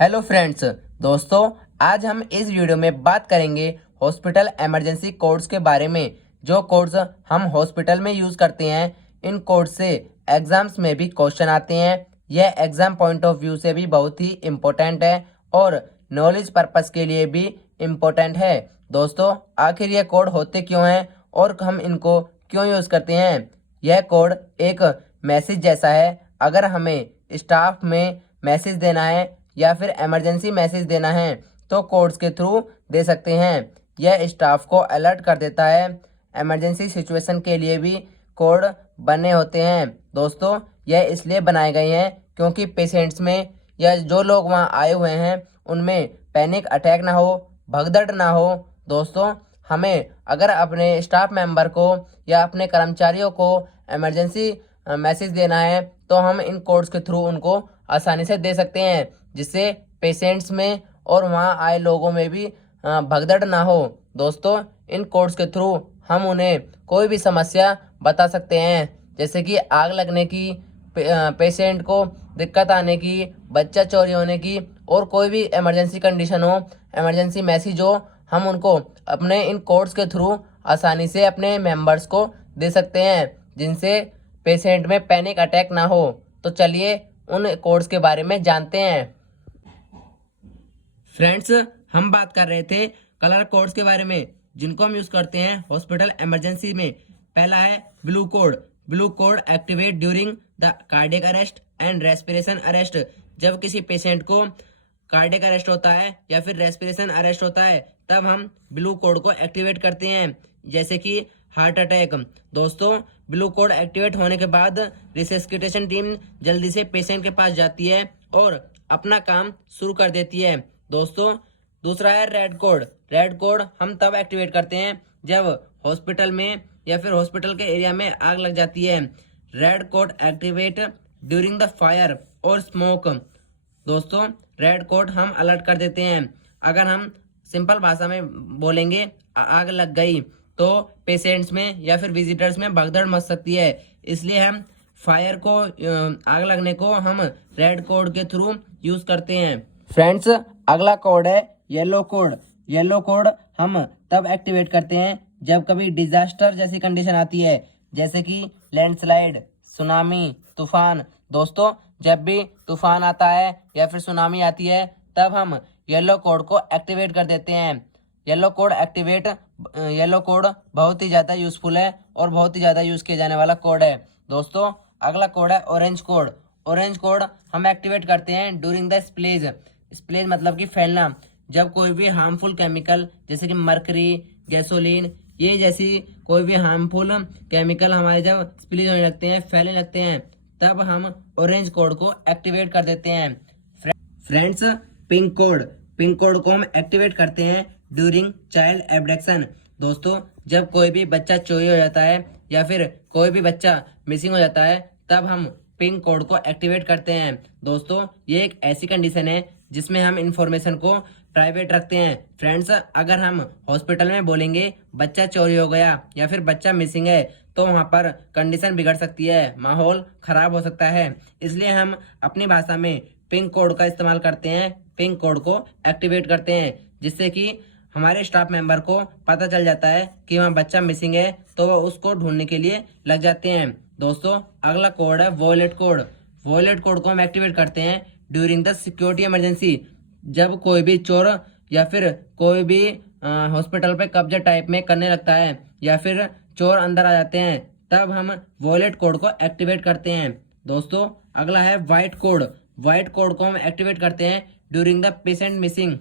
Hello friends, दोस्तों आज हम इस वीडियो में बात करेंगे हॉस्पिटल इमरजेंसी कोड्स के बारे में। जो कोड्स हम हॉस्पिटल में यूज़ करते हैं, इन कोड्स से एग्ज़ाम्स में भी क्वेश्चन आते हैं। यह एग्ज़ाम पॉइंट ऑफ व्यू से भी बहुत ही इम्पोर्टेंट है और नॉलेज पर्पस के लिए भी इम्पोर्टेंट है। दोस्तों आखिर ये कोड होते क्यों हैं और हम इनको क्यों यूज़ करते हैं? यह कोड एक मैसेज जैसा है। अगर हमें स्टाफ में मैसेज देना है या फिर इमरजेंसी मैसेज देना है तो कोड्स के थ्रू दे सकते हैं। यह स्टाफ को अलर्ट कर देता है। इमरजेंसी सिचुएशन के लिए भी कोड बने होते हैं। दोस्तों यह इसलिए बनाए गए हैं क्योंकि पेशेंट्स में या जो लोग वहां आए हुए हैं उनमें पैनिक अटैक ना हो, भगदड़ ना हो। दोस्तों हमें अगर अपने स्टाफ मेंबर को या अपने कर्मचारियों को इमरजेंसी मैसेज देना है तो हम इन कोड्स के थ्रू उनको आसानी से दे सकते हैं, जिससे पेशेंट्स में और वहाँ आए लोगों में भी भगदड़ ना हो। दोस्तों इन कोड्स के थ्रू हम उन्हें कोई भी समस्या बता सकते हैं, जैसे कि आग लगने की, पेशेंट को दिक्कत आने की, बच्चा चोरी होने की और कोई भी इमरजेंसी कंडीशन हो, इमरजेंसी मैसेज हो, हम उनको अपने इन कोड्स के थ्रू आसानी से अपने मेंबर्स को दे सकते हैं, जिनसे पेशेंट में पैनिक अटैक ना हो। तो चलिए उन कोड्स के बारे में जानते हैं। फ्रेंड्स हम बात कर रहे थे कलर कोड्स के बारे में, जिनको हम यूज़ करते हैं हॉस्पिटल इमरजेंसी में। पहला है blue code. Blue code activate during the cardiac arrest and respiration arrest. जब किसी पेशेंट को कार्डियक अरेस्ट होता है या फिर रेस्पिरेशन अरेस्ट होता है तब हम ब्लू कोड को एक्टिवेट करते हैं, जैसे कि हार्ट अटैक। दोस्तों ब्लू कोड एक्टिवेट होने के बाद रिसस्किटेशन टीम जल्दी से पेशेंट के पास जाती है और अपना काम शुरू कर देती है। दोस्तों दूसरा है रेड कोड। रेड कोड हम तब एक्टिवेट करते हैं जब हॉस्पिटल में या फिर हॉस्पिटल के एरिया में आग लग जाती है। Red code activate during the fire और स्मोक। दोस्तों रेड कोड हम अलर्ट कर देते हैं। अगर हम सिंपल भाषा में बोलेंगे आग लग गई तो पेशेंट्स में या फिर विजिटर्स में भगदड़ मच सकती है, इसलिए हम फायर को, आग लगने को हम रेड कोड के थ्रू यूज करते हैं। फ्रेंड्स अगला कोड है येलो कोड। येलो कोड हम तब एक्टिवेट करते हैं जब कभी डिजास्टर जैसी कंडीशन आती है, जैसे कि लैंडस्लाइड, सुनामी, तूफान। दोस्तों जब भी तूफान आता है या फिर सुनामी आती है तब हम येलो कोड को एक्टिवेट कर देते हैं। येलो कोड बहुत ही ज़्यादा यूज़फुल है और बहुत ही ज़्यादा यूज़ किया जाने वाला कोड है। दोस्तों अगला कोड है ऑरेंज कोड। ऑरेंज कोड हम एक्टिवेट करते हैं ड्यूरिंग द स्प्लेज। स्प्लेज मतलब कि फैलना। जब कोई भी हार्मफुल केमिकल जैसे कि मरकरी, गैसोलीन, ये जैसी कोई भी हार्मफुल केमिकल हमारे जब स्प्लेज होने लगते हैं, फैलने लगते हैं, तब हम ऑरेंज कोड को एक्टिवेट कर देते हैं। Friends pink code. Pink code को हम एक्टिवेट करते हैं ड्यूरिंग चाइल्ड एब्डक्शन। दोस्तों जब कोई भी बच्चा चोरी हो जाता है या फिर कोई भी बच्चा मिसिंग हो जाता है तब हम पिंक कोड को एक्टिवेट करते हैं। दोस्तों ये एक ऐसी कंडीशन है जिसमें हम इंफॉर्मेशन को प्राइवेट रखते हैं। फ्रेंड्स अगर हम हॉस्पिटल में बोलेंगे बच्चा चोरी हो गया या फिर बच्चा मिसिंग है तो वहाँ पर कंडीशन बिगड़ सकती है, माहौल खराब हो सकता है, इसलिए हम अपनी भाषा में पिंक कोड का इस्तेमाल करते हैं, पिंक कोड को एक्टिवेट करते हैं, जिससे कि हमारे स्टाफ मेंबर को पता चल जाता है कि वहाँ बच्चा मिसिंग है तो वो उसको ढूंढने के लिए लग जाते हैं। दोस्तों अगला कोड है वॉयलेट कोड। वॉयलेट कोड को हम एक्टिवेट करते हैं ड्यूरिंग द सिक्योरिटी इमरजेंसी। जब कोई भी चोर या फिर कोई भी हॉस्पिटल पे कब्जा टाइप में करने लगता है या फिर चोर अंदर आ जाते हैं तब हम वॉयलेट कोड को एक्टिवेट करते हैं। दोस्तों अगला है वाइट कोड। वाइट कोड को हम एक्टिवेट करते हैं ड्यूरिंग द पेशेंट मिसिंग।